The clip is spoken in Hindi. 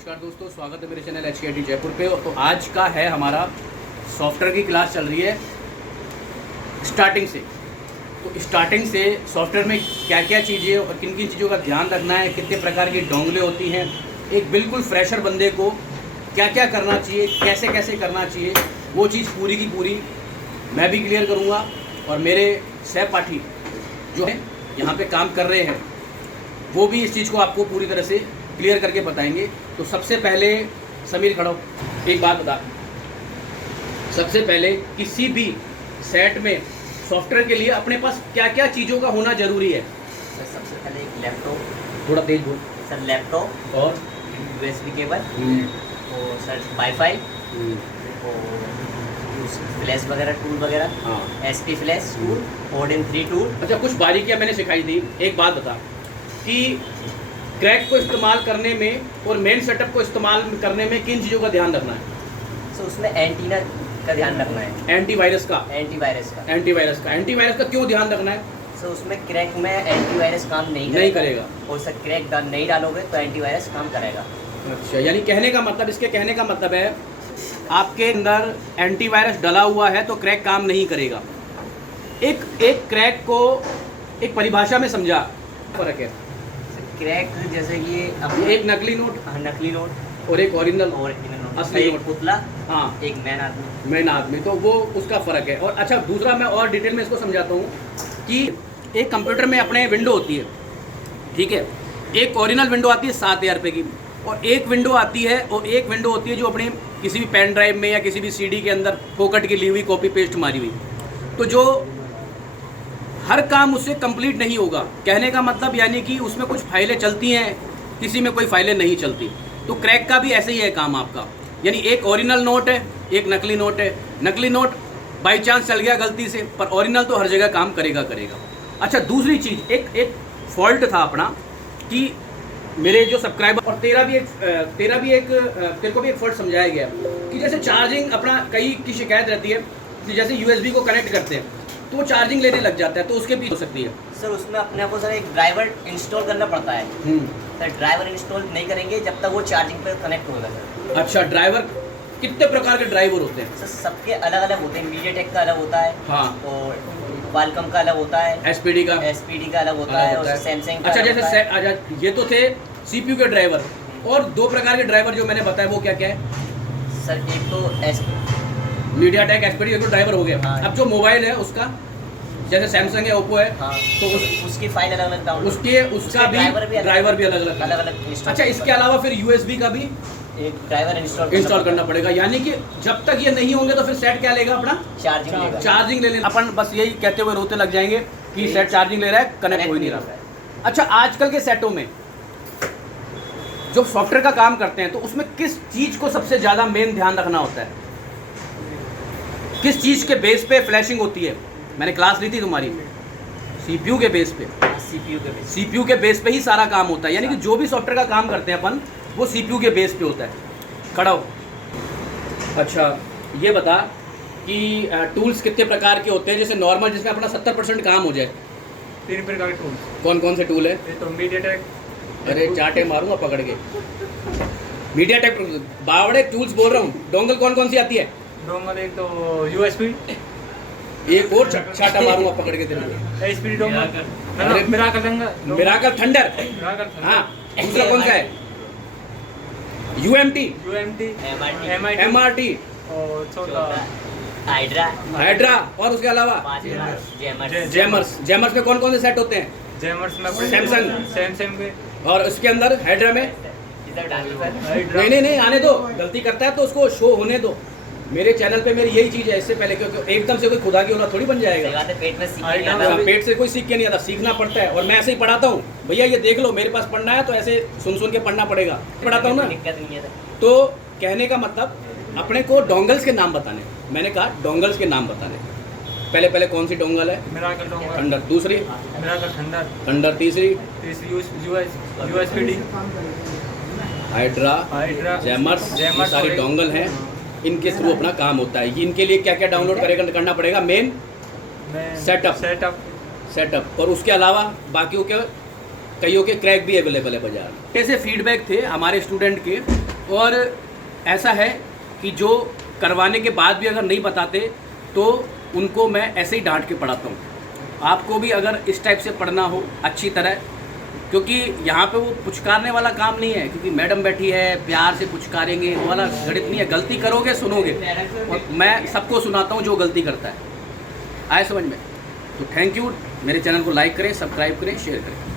नमस्कार दोस्तों, स्वागत है मेरे चैनल HKIT जयपुर पे। तो आज का है हमारा सॉफ्टवेयर की क्लास चल रही है स्टार्टिंग से। तो स्टार्टिंग से सॉफ्टवेयर में क्या क्या चीज़ें और किन किन चीज़ों का ध्यान रखना है, कितने प्रकार की डोंगलें होती हैं, एक बिल्कुल फ्रेशर बंदे को क्या क्या करना चाहिए, कैसे कैसे करना चाहिए, वो चीज़ पूरी की पूरी मैं भी क्लियर करूँगा। और मेरे सहपाठी जो है यहाँ पे काम कर रहे हैं वो भी इस चीज़ को आपको पूरी तरह से क्लियर करके बताएंगे। तो सबसे पहले समीर खड़ो, एक बात बता, सबसे पहले किसी भी सेट में सॉफ्टवेयर के लिए अपने पास क्या क्या चीज़ों का होना ज़रूरी है? सर सबसे पहले एक लैपटॉप, थोड़ा तेज बोल। सर लैपटॉप और USB केबल और सर वाईफाई और फ्लैश वगैरह टूल वगैरह, हाँ। SP flash tool, ODIN 3 tool. अच्छा, कुछ बारीकियाँ मैंने सिखाई थी। एक बात बता कि क्रैक को इस्तेमाल करने में और मेन सेटअप को इस्तेमाल करने में किन चीज़ों का ध्यान रखना है? सर उसमें एंटीना का ध्यान रखना है, एंटीवायरस का। एंटीवायरस का एंटीवायरस का क्यों ध्यान रखना है? सर उसमें क्रैक में एंटीवायरस काम नहीं करेगा। और सर क्रैक नहीं डालोगे तो एंटीवायरस काम करेगा। अच्छा, यानी कहने का मतलब, इसके कहने का मतलब है आपके अंदर एंटीवायरस डला हुआ है तो क्रैक काम नहीं करेगा। एक क्रैक को एक परिभाषा में समझा, फर्क है। क्रैक जैसे कि एक नकली नोट, नकली नोट और एक ओरिजिनल और असली एक नोट। पुतला, हाँ, एक मैन आदमी, तो वो उसका फ़र्क है। और अच्छा, दूसरा मैं और डिटेल में इसको समझाता हूँ कि एक कंप्यूटर में अपने विंडो होती है, ठीक है। एक ओरिजिनल विंडो आती है 7,000 रुपये की, और एक विंडो आती है जो अपने किसी भी पेन ड्राइव में या किसी भी CD के अंदर फोकट की ली हुई, कॉपी पेस्ट मारी हुई। तो जो हर काम उससे कंप्लीट नहीं होगा। कहने का मतलब यानी कि उसमें कुछ फाइलें चलती हैं, किसी में कोई फाइलें नहीं चलती। तो क्रैक का भी ऐसे ही है काम आपका। यानी एक ओरिजिनल नोट है, एक नकली नोट है। नकली नोट बाई चांस चल गया गलती से, पर ओरिजिनल तो हर जगह काम करेगा। अच्छा, दूसरी चीज़, एक फॉल्ट था अपना कि मेरे जो सब्सक्राइबर, और तेरे को भी एक फॉल्ट समझाया गया कि जैसे चार्जिंग अपना कई की शिकायत रहती है कि जैसे USB को कनेक्ट करते हैं तो चार्जिंग लेने लग जाता है, तो उसके भी हो सकती है। सर उसमें अपने को सर एक ड्राइवर इंस्टॉल करना पड़ता है। सर ड्राइवर इंस्टॉल नहीं करेंगे जब तक वो चार्जिंग पे कनेक्ट होगा सर। अच्छा, ड्राइवर कितने प्रकार के ड्राइवर होते हैं? सर सबके अलग अलग होते हैं। मीडियाटेक का अलग होता है, हाँ, और क्वालकॉम का अलग होता है, SPD का अलग होता है, और सैमसंग का। अच्छा, जैसे ये तो थे CPU के ड्राइवर, और दो प्रकार के ड्राइवर जो मैंने बताया वो क्या क्या है? सर एक तो मीडियाटेक, SPD एक तो ड्राइवर हो गया। हाँ। अब जो मोबाइल है उसका, जैसे सैमसंग है, ओप्पो है, हाँ, तो उसकी फाइल अलग अलग डाउनलोड, उसका भी ड्राइवर भी अलग अलग। अच्छा, इसके अलावा फिर USB का भी एक ड्राइवर इंस्टॉल करना पड़ेगा। यानी कि जब तक ये नहीं होंगे तो फिर सेट क्या लेगा अपना? चार्जिंग ले लेना। अपन बस यही कहते हुए रोते लग जाएंगे कि सेट चार्जिंग ले रहा है, कनेक्ट हो ही नहीं रहा। अच्छा, आजकल के सेटों में जो सॉफ्टवेयर का काम करते हैं तो उसमें किस चीज़ को सबसे ज़्यादा मेन ध्यान रखना होता है? किस चीज़ के बेस पे फ्लैशिंग होती है? मैंने क्लास ली थी तुम्हारी, CPU के बेस पे। CPU के बेस पे ही सारा काम होता है। यानी कि जो भी सॉफ्टवेयर का काम करते हैं अपन, वो CPU के बेस पे होता है। खड़ा हो। अच्छा, ये बता कि टूल्स कितने प्रकार के होते हैं? जैसे नॉर्मल, जिसमें अपना 70% काम हो जाए। 3 प्रकार के टूल्स। कौन कौन से टूल है? ये तो मीडियाटेक। अरे चाटे मारूंगा पकड़ के। मीडियाटेक बावड़े टूल्स बोल रहा हूँ। डोंगल कौन कौन सी आती है? डोंगल एक तो USB, एक और चाटा मारूंगा पकड़ के तेरे। SPD डोंगल, अरे मिराकल थंडर। हाँ, दूसरा कौन सा है? UMT, MRT, और चौथा हाइड्रा, और उसके अलावा जैमर्स में कौन कौन से सेट होते हैं? जैमर्स में सैमसंग के, और उसके अंदर हाइड्रा में हाइड्रा। नहीं आने दो, गलती करता है तो उसको शो होने दो। मेरे चैनल पे मेरी यही चीज़ है। इससे पहले क्योंकि एकदम से कोई खुदा की औलाद थोड़ी बन जाएगा। पेट से कोई सीख के नहीं आता, सीखना पड़ता है। और मैं ऐसे ही पढ़ाता हूँ भैया, ये देख लो, मेरे पास पढ़ना है तो ऐसे सुन के पढ़ना पड़ेगा। पढ़ाता हूँ ना, तो कहने का मतलब अपने को डोंगल्स के नाम बताने। मैंने कहा डोंगल्स के नाम बताने। पहले कौन सी डोंगल है? Miracle dongle, thunder. दूसरी मिराकल थंडर। तीसरी USB, हाइड्रा, जैमर्स, सारी डोंगल हैं। इनके थ्रू अपना काम होता है। इनके लिए क्या क्या डाउनलोड करना पड़ेगा? मेन सेटअप, और उसके अलावा बाकियों के कईयों के क्रैक भी अवेलेबल है बाजार में। ऐसे फीडबैक थे हमारे स्टूडेंट के और ऐसा है कि जो करवाने के बाद भी अगर नहीं बताते तो उनको मैं ऐसे ही डांट के पढ़ाता हूँ। आपको भी अगर इस टाइप से पढ़ना हो अच्छी तरह, क्योंकि यहाँ पे वो पुचकारने वाला काम नहीं है, क्योंकि मैडम बैठी है प्यार से पुचकारेंगे, वो वाला गणित नहीं है। गलती करोगे सुनोगे, और मैं सबको सुनाता हूँ जो गलती करता है। आए समझ में? तो थैंक यू। मेरे चैनल को लाइक करें, सब्सक्राइब करें, शेयर करें।